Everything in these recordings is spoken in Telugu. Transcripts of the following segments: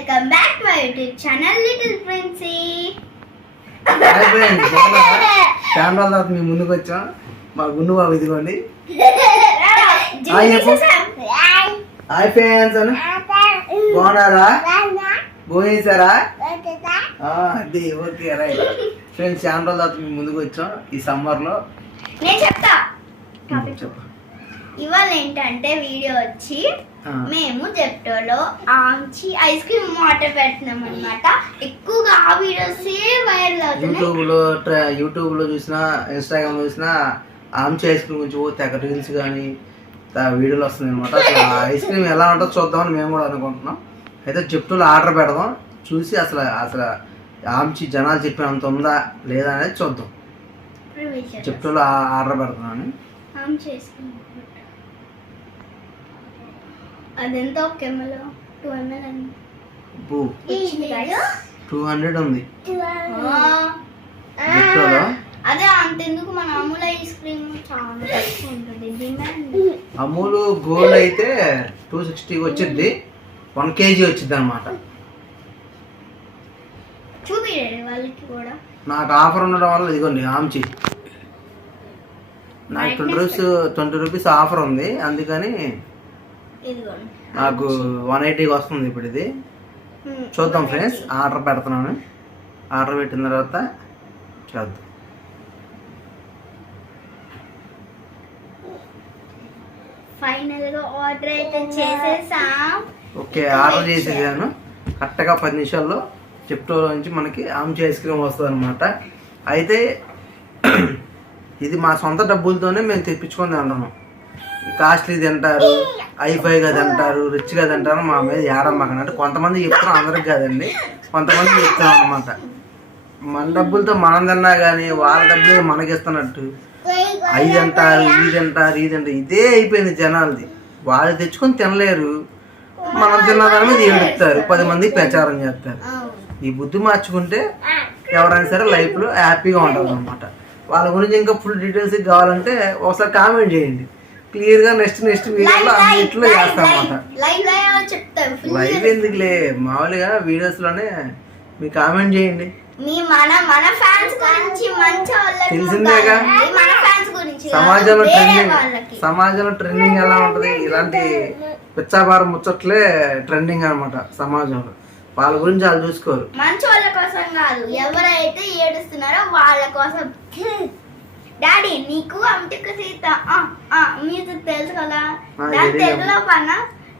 Welcome back to my YouTube channel little Princy. Hi friends, చాలా రోజుల తర్వాత మీ ముందుకు వచ్చాం. మా గుండు బాబు ఇదిగోండి. హాయ్ ఫ్రెండ్స్ అను, బాగున్నారా? భోజేశారా? అది ఓకే రైట్. ఫ్రెండ్స్, చాలా రోజుల తర్వాత మీ ముందుకు వచ్చాం ఈ సమ్మర్లో. నేను చెప్తా. చెప్పు. ఇవాళ ఏంటంటే వీడియో వచ్చి మేము జెప్టోలో ఆంచి ఐస్ క్రీమ్ ఆర్డర్ పెడుతున్నాం అన్నమాట. ఎక్కువగా ఆ వీడియోస్ వైరల్ అవుతున్నాయి. యూట్యూబ్లో చూసినా, ఇన్స్టాగ్రామ్లో చూసినా ఆంచి ఐస్ క్రీమ్ గురించి తెగ రీల్స్ కానీ వీడియోలు వస్తున్నాయి అనమాట. అసలు ఐస్ క్రీమ్ ఎలా ఉంటుందో చూద్దామని మేము కూడా అనుకుంటున్నాం. అయితే జెప్టోలో ఆర్డర్ పెడదాం, చూసి అసలు ఆంచి జనాలు చెప్పినంత ఉందా లేదా అనేది చూద్దాం. జెప్టోలో ఆర్డర్ పెడతామని. అదెంత ఒక ఎంఎల్ 200 ఉంది అదే. అంతెందుకు మన అమూల్ ఐస్ క్రీమ్ చాలా తక్కువ ఉంటుంది డిమాండ్. అమూల్ గోల్డ్ అయితే 260 వచ్చింది, 1 kg వచ్చింది అనమాట. చూపియండి వాళ్ళకి కూడా. నాకు ఆఫర్ ఉండడం వల్ల ఇదిగోండి ఆంచి. నాకు 20 రూపీస్ ఆఫర్ ఉంది, అందుకని నాకు 180 వస్తుంది ఇప్పుడు. ఇది చూద్దాం ఫ్రెండ్స్. ఆర్డర్ పెడుతున్నాను. ఆర్డర్ పెట్టిన తర్వాత చూద్దాం. ఫైనల్గా ఆర్డర్ అయితే చేసేసాం. ఓకే, ఆర్డర్ చేసేసాను. కరెక్ట్గా 10 నిమిషాల్లో జెప్టోలో నుంచి మనకి ఆంచి ఐస్ క్రీమ్ వస్తుంది అనమాట. అయితే ఇది మా సొంత డబ్బులతోనే మేము తెప్పించుకొని తింటున్నాం. కాస్ట్లీ తింటారు, హైఫైగా తింటారు, రిచ్గా తింటారు, మా మీద ఏడమ్మకంటే కొంతమంది చెప్తున్నాం, అందరికి కాదండి, కొంతమంది చెప్తున్నాం అనమాట. మన డబ్బులతో మనం తిన్నా కానీ వాళ్ళ డబ్బులు మనకి ఇస్తున్నట్టు అవి తింటారు, ఇది తింటారు, ఇది తింటారు. ఇదే అయిపోయింది జనాలది. వాళ్ళు తెచ్చుకొని తినలేరు, మనం తిన్నదాని మీద ఏడుపుతారు, 10 మందికి ప్రచారం చేస్తారు. ఈ బుద్ధి మార్చుకుంటే ఎవరైనా సరే లైఫ్లో హ్యాపీగా ఉంటుంది అనమాట. వాళ్ళ గురించి ఇంకా ఫుల్ డీటెయిల్స్ కావాలంటే ఒకసారి కామెంట్ చేయండి. క్లియర్గా నెక్స్ట్ వీడియోలో అన్నిట్లో చేస్తాం అన్నమాట. లైవ్ ఎందుకులే, మామూలుగా వీడియోస్లోనే మీరు కామెంట్ చేయండి. తెలిసిందేగా సమాజంలో ట్రెండింగ్ ఎలా ఉంటుంది, ఇలాంటి పిచ్చాపారం ముచ్చట్లే ట్రెండింగ్ అనమాట సమాజంలో. వాళ్ళ గురించి వాళ్ళు చూసుకోరు. మంచి వాళ్ళ కోసం కాదు, ఎవరైతే ఏడుస్తున్నారో వాళ్ళ కోసం. డాడీ నీకు అమిటిక సీత మ్యూజిక్ తెలుసు కదా, దాని తెలుగులో పన్న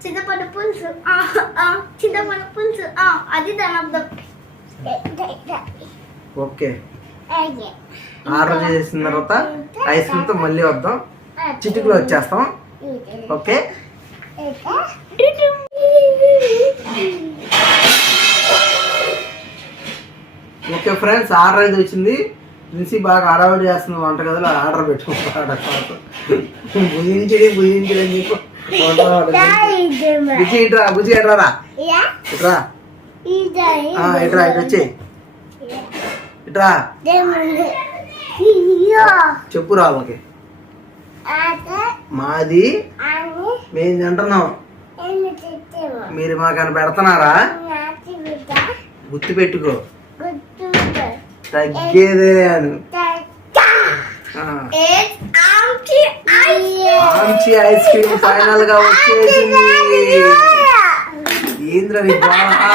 చింతపండు పులుసు, చింతపండు పులుసు, అది దాని అర్థం. ఓకే, ఆర్డర్ చేసిన తర్వాత ఐస్ క్రీమ్తో మళ్ళీ వద్దాం, చిటికలో వచ్చేస్తాం. ఓకే, ఓకే ఫ్రెండ్స్, ఆర్డర్ అయితే వచ్చింది. ప్రిన్సీ బాగా హడావిడి చేస్తుంది వంటగదిలో. ఆర్డర్ పెట్టుకుంటాడు భుజించడి అని చెప్పు. బుజ్జి ఎట్రా ఇట్రా ఇట్రా ఇటు వచ్చి ఇట్రా చెప్పు రా. ఓకే, మాది మేము తింటున్నాం, మీరు మాకని పెడుతున్నారా? గుర్తు పెట్టుకో, తగ్గేదే అని. ఆంచి ఐస్ క్రీమ్ ఫైనల్ గా వచ్చేసింది. ఏంద్రని బాగా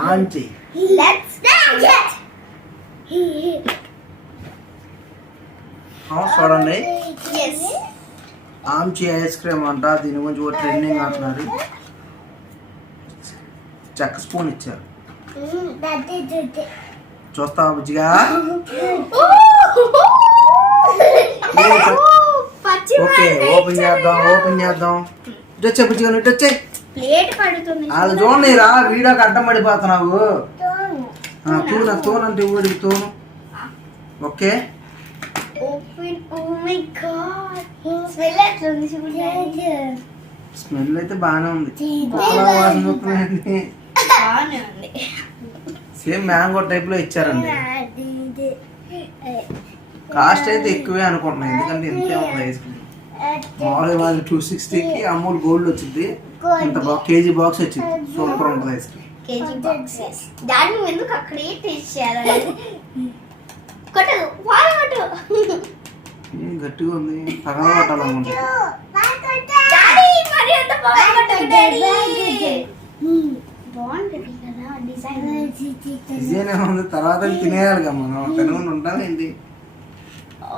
ఆంచి చూడండి. ఆంచి ఐస్ క్రీమ్ అంట, దీని గురించి ఒక ట్రెండింగ్ అంటున్నారు. చెక్క స్పూన్ ఇచ్చారు, చూస్తావా బుజ్జిగా? ఓకే, ఓపెన్ చేద్దాం. ఇటు వచ్చే బుజ్జిగా, ఇటు వచ్చే. వాళ్ళు చూడండి రా, వీడియోకి అడ్డం పడిపోతున్నావు. తూనంటే ఊడికి తూను. ఓకే, స్మెల్ అయితే బాగానే ఉంది. సేమ్ మ్యాంగో టైప్ లో ఇచ్చారండి. కాస్ట్ అయితే ఎక్కువే అనుకుంటున్నాను, ఎందుకంటే ఇంతే ఉంది ఐస్ క్రీమ్. మామూలుగా వాళ్ళకి 260కి అమూల్ గోల్డ్ వచ్చింది. ఇంత కేజీ బాక్స్ వచ్చింది. సూపర్ ఉంటుంది ice cream. KG boxes. Daddy నువ్వు ఎందుకు అక్కడే టేస్ట్ చేయాలి? కొట్టు వాడు కొట్టు. గట్టిగా ఉంది. పగల కొట్టాలనుకుంటా. డాడీ మరి అంత పగల కొట్టు డాడీ. బాగుంటుంది కదా డిజైన్. డిజైన్ ఏముంది, తర్వాత తినేయాలి కదా మనం. తినకుండా ఉంటామేంటి?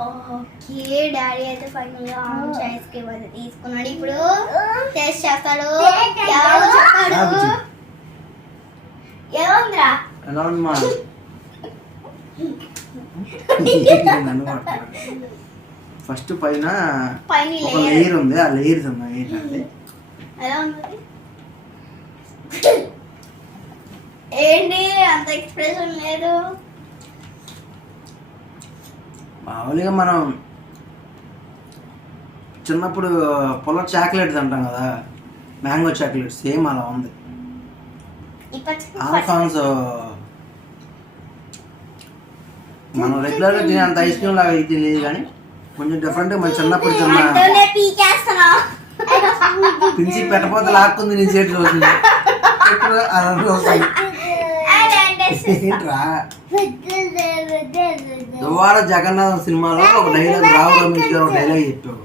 ఓకే డాడీ అయితే ఫైనల్ గా ఆమ్చి ఐస్ క్రీమ్ అయితే తీసుకున్నాడు. ఇప్పుడు టేస్ట్ చేస్తాడు. ఎవరు చెప్తాడు? ఏముందిరా? ఎలా ఉందమ్మా? ఫస్ట్ పైన ఒక లేయర్ ఉంది. ఆ లేయర్ ఏంటంటే ఎలా ఉంది? ఏంటి అంత ఎక్స్ప్రెషన్ లేదు? మామూలుగా మనం చిన్నప్పుడు పొలం చాక్లెట్స్ అంటాం కదా, మ్యాంగో చాక్లెట్, సేమ్ అలా ఉంది. ఆల్ఫాన్స్ మనం రెగ్యులర్గా తినే అంత ఐస్ క్రీమ్ లాగా ఇది లేదు, కానీ కొంచెం డిఫరెంట్. మన చిన్నప్పుడు పిలిచి పెట్టపోతే లాక్కుంది నీ చేతి చూస్తుంది. ఏంట్రా దువ్వాడ జగన్నాథం సినిమాలో ఒక డైలాగ్, రావు రమేష్ గారు ఒక డైలాగ్ చెప్పావు.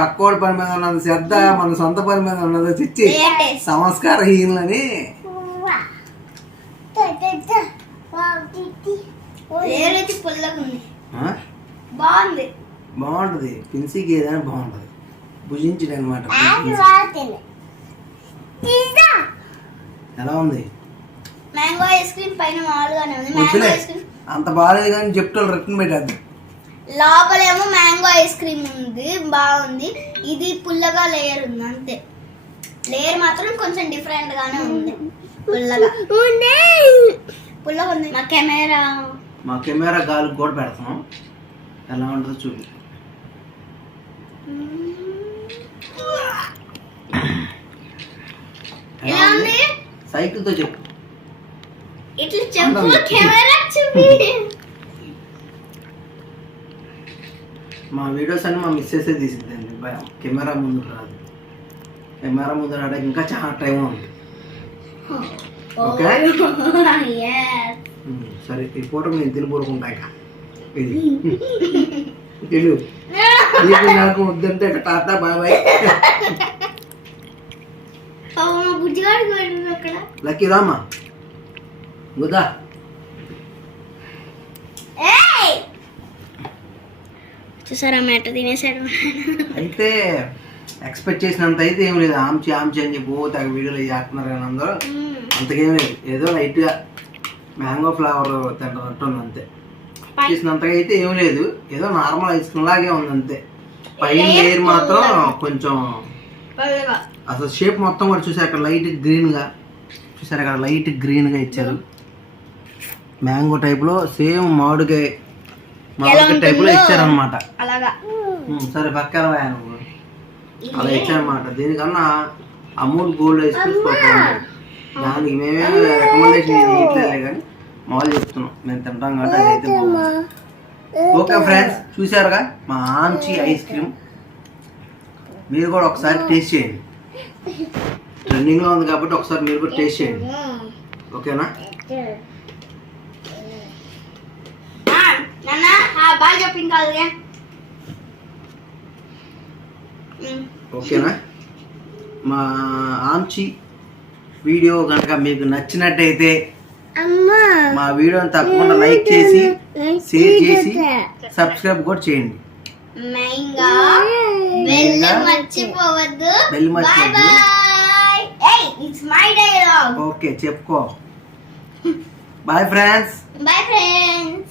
పక్కోడి పని మీద ఉన్నది శ్రద్ధ, మన సొంత పని మీద ఉన్నది తెచ్చి సంస్కారహీనులని. బాగుంటది పిన్సీకి ఏదైనా బాగుంటది, భుజించడం అనమాట. ఎలా ఉంది? మ్యాంగో ఐస్ క్రీమ్ పైన మామూలుగానే ఉంది. మ్యాంగో ఐస్ క్రీమ్ అంత బాగాలేదు కానీ చెప్తాను రిటర్న్ పెట్టద్దు. లోపలేమో మ్యాంగో ఐస్ క్రీమ్ ఉంది, బాగుంది. ఇది పుల్లగా లేయర్ ఉంది అంతే. లేయర్ మాత్రం కొంచెం డిఫరెంట్ గానే ఉంది. పుల్లగా ఉంది. మా కెమెరా గాలికి కూడా పెడతాం, ఎలా ఉంటుందో చూడు. సైకిల్ తో చెప్పు. ఇట్లా చెప్పు, కెమెరా చూపి. మా వీడియోస్ అన్ని మా మిస్సెస్ తీసిందండి, కెమెరా ముందు రాదు. కెమెరా ముందు రావడానికి ఇంకా చాలా టైం ఉంది. ఓకే సరే, ఈ ఫోటో నేను తినిపోరుకుంటా. ఇది నాకు వద్దంటే టాటా బాబాయ్. లక్కీ రామా గుదా. చూసారా మెట్ట తినేసాడు. అయితే ఎక్స్పెక్ట్ చేసినంత అయితే ఏం లేదు. ఆమ్చి ఆమ్చి అని చెప్పి తెగ వీడియోలు చేస్తున్నారు కానీ అందరూ అంతకేం లేదు. ఏదో లైట్గా మ్యాంగో ఫ్లేవర్ తింటున్నట్టు ఉంది అంతే. చేసినంతగా అయితే ఏం లేదు, ఏదో నార్మల్ ఐస్ క్రీమ్ లాగే ఉంది అంతే. పైన లేయర్ మాత్రం కొంచెం అసలు షేప్ మొత్తం కూడా చూసారు. అక్కడ లైట్ గ్రీన్గా చూసారు, అక్కడ లైట్ గ్రీన్గా ఇచ్చారు. మ్యాంగో టైప్లో సేమ్ మామిడికాయ టైప్లో ఇచ్చారనమాట. సరే పక్కన అలా ఇచ్చారనమాట. దీనికన్నా అమూల్ గోల్డ్ ఐస్ క్రీమ్ దానికి మేమేమి రికమెండేషన్ ఇవ్వట్లేదు, కానీ మామూలు చెప్తున్నాం, మేము తింటాం కాబట్టి అదైతే బాగుంది. ఓకే ఫ్రెండ్స్, చూసారుగా మా ఆమ్చి ఐస్ క్రీమ్. మీరు కూడా ఒకసారి టేస్ట్ చేయండి. ట్రెండింగ్లో ఉంది కాబట్టి ఒకసారి మీరు కూడా టేస్ట్ చేయండి. ఓకేనా? ఓకేనా? మా ఆమ్చి వీడియో కనుక మీకు నచ్చినట్టయితే మా వీడియోని తప్పకుండా లైక్ చేసి, షేర్ చేసి, సబ్స్క్రైబ్ కూడా చేయండి. ఓకే చెప్పుకో. Bye friends. Bye friends.